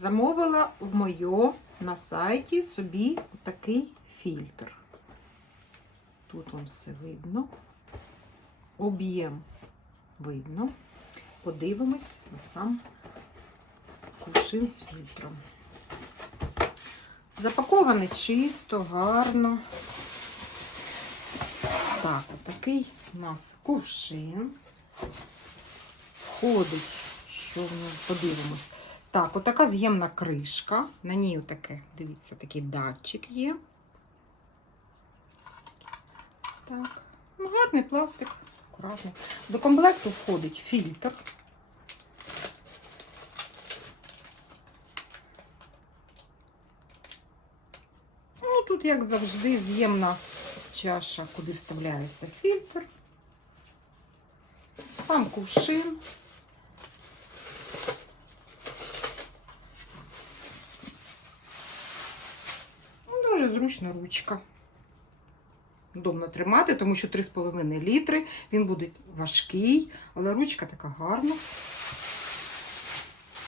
замовила в моє на сайті собі такий фільтр. Тут вам все видно. Об'єм видно. Подивимось на сам кувшин з фільтром. Запакований чисто, гарно. Так, отакий у нас кувшин. Входить, що в ньому подивимось. Так, отака з'ємна кришка. На ній отаке, дивіться, такий датчик є. Так, ну, гарний пластик, акуратний. До комплекту входить фільтр. Ну, тут, як завжди, з'ємна чаша, куди вставляється фільтр. Сам кувшин. Ну, Дуже зручна ручка. Удобно тримати, тому що 3,5 літри. Він буде важкий, але ручка така гарна.